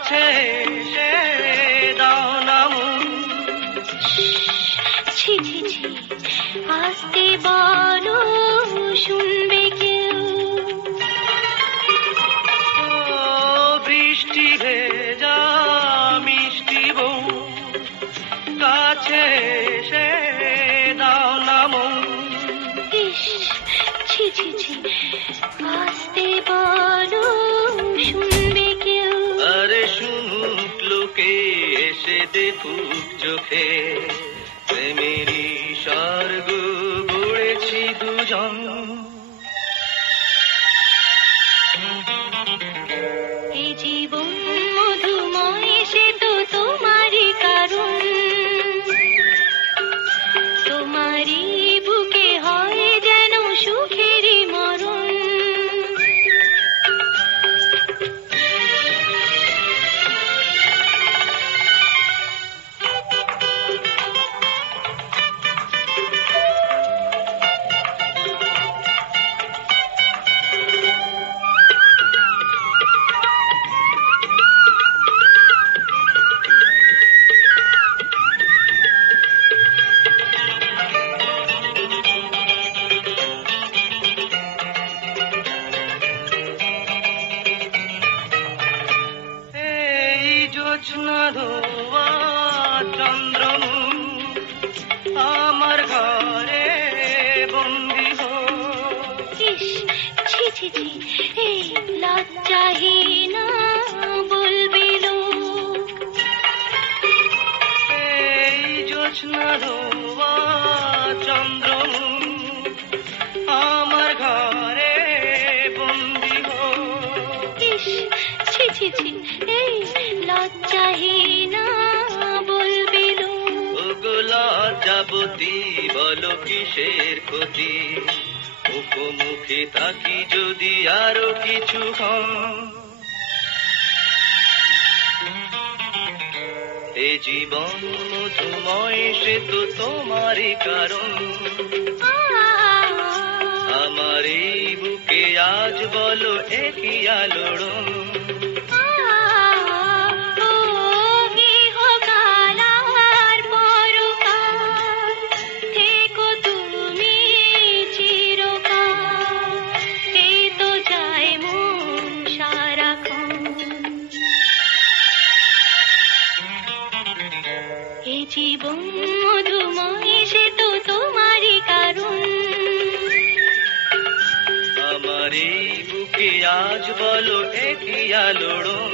কাছে এসে দাও না মন। ছি ছি ছি, আসতে বলো শুনবে কেউ। বৃষ্টি ভেজা মিষ্টি বউ, কাছে এসে দাও না মন। ইস, ছি ছি ছি, আসতে বলো শুনবে কেউ। আরে শুনুক লোকে, এসে দেখুক চোখে, প্রেমেরই স্বর্গ গড়েছি দুজন। এই জীবন মধুময়, সে তো তোমারই কারণ। তোমারই বুকে হয় যেন সুখেরই মরণ। জোছনা ধোয়া চন্দ্রমুখ, আমার ঘরে বন্দি হো। ইস, ছি ছি ছি, এই লজ্জাহীন বলবে লোক। এই জোছনা ধোয়া চন্দ্রমুখ, আমার ঘরে বন্দি হো। ইস, ছি ছি ছি, এই লজ্জাহীন বলবে লোক। ওগো লজ্জাবতী, বলো কিসের ক্ষতি, মুখোমুখি থাকি যদি আরো কিছুক্ষণ। এ জীবন মধুময়, সে তো তোমারই কারণ। আমার এই বুকে আজ বলো একই আলোড়ন। জীবন মধুময়, সে তো তোমারই কারণ। আমার এই বুকে আজ বলো একই আলোড়ন।